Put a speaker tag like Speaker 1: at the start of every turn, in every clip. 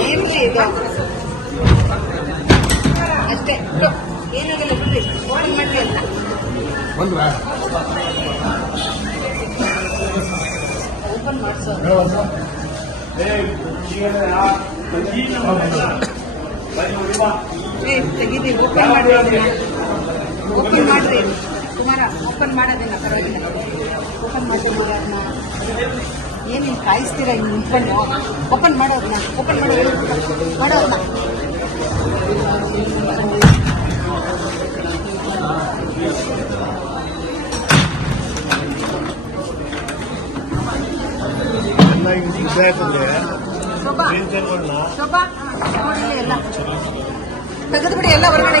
Speaker 1: ಏನ್ರಿ ಇದು ಅಷ್ಟೇ ಬಿಡು. ಏನಾಗಲ್ಲ ಬಿಡ್ರಿ ಓಪನ್ ಮಾಡ್ರಿ ಅಂತ ಬಂದ್ರ ಓಪನ್ ತೆಗೀರಿ ಓಪನ್ ಮಾಡಿ ಓಪನ್ ಮಾಡ್ರಿ ಓಪನ್ ಮಾಡೋದಿಲ್ಲ, ಪರವಾಗಿಲ್ಲ. ಓಪನ್ ಮಾಡ್ತಿದ್ದೀರ ಅದನ್ನ. ಏನೇನು ಕಾಯಿಸ್ತೀರಾ ಹಿಂಗೆ ನಿಂತ್ಕೊಂಡು ಓಪನ್ ಮಾಡೋದನ್ನ ಓಪನ್ ಮಾಡೋ ಮಾಡೋದನ್ನ ಏನ್ ಎಲ್ಲ? ತೆಗೆದ್ಬಿಡಿ ಎಲ್ಲ ಹೊರಗಡೆ.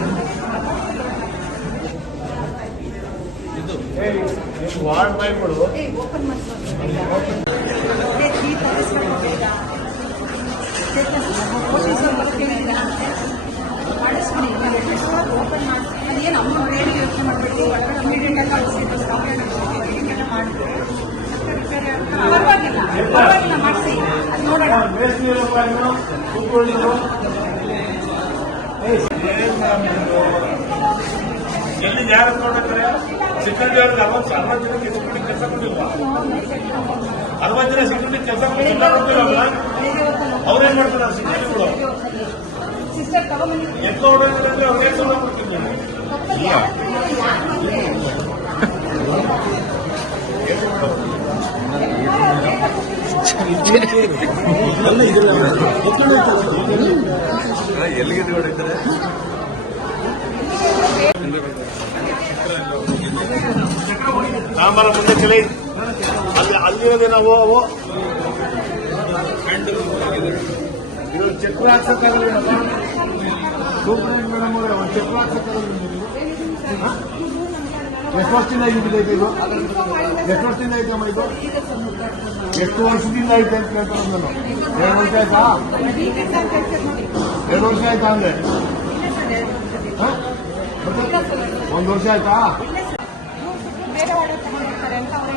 Speaker 1: ಅಡ್ರೆಸ್ ಓಪನ್ ಮಾಡಿ ಅದೇನು ಅಮ್ಮ ಹೇಳಿ ಯೋಚನೆ ಒಳಗಡೆ ಇಮಿಡಿಯೇಟ್ ಎಲ್ಲ ಮಾಡಿಬಿಡಿ ಪರವಾಗಿಲ್ಲ ಪರವಾಗಿಲ್ಲ ಮಾಡಿಸಿ ಅದು ನೋಡೋಣ ಎಲ್ಲಿ ಯಾರು ನೋಡಿದ್ರೆ ಸೆಕ್ಯೂರಿಟಿ ಅವ್ರಿಗೆ ಅರವತ್ತು ಅರವತ್ತು ಜನಕ್ಕೆ ಸೆಕ್ಯೂರಿಟಿ ಕೆಲಸ ಕೊಟ್ಟಿಲ್ವಾ ಅರವತ್ತು ಜನ ಸೆಕ್ಯೂರಿಟಿ ಕೆಲಸ ಕೊಟ್ಟಿಲ್ಲ ಅವ್ರೇನ್ ಮಾಡ್ತಾರೆ? ಸೆಕ್ಯೂರಿಟಿಗಳು ಎತ್ತ ಹೊಡೋದ್ರೆ ಅವ್ರಿಗೆ ಸಲ ಎಲ್ಲಿಗೆ ಹೊಡಿತಾರೆ ರಾಮರ ಮುಂದೆ ಕೆಲೆ ಅಲ್ಲಿ ಅಲ್ಲಿರೋದೇ ನಾವು ಅವು. ಒಂದು? ಎಷ್ಟು ವರ್ಷದಿಂದ ಇದೆ ಇದು? ಎಷ್ಟು ವರ್ಷದಿಂದ ಇದು ಎಷ್ಟು ವರ್ಷದಿಂದ ಐತೆ ಅಂತ ಕೇಳ್ತಾರೆ ನಾನು ಎರಡು ವರ್ಷ ಆಯ್ತಾ? ಎರಡು ವರ್ಷ ಆಯ್ತಾ ಅಂದ್ರೆ? ಒಂದು ವರ್ಷ ಆಯ್ತಾ? ಬೇರೆ ಒಳಗೆ ತಗೊಂಡಿರ್ತಾರೆ ಅಂತ ಅವರೇ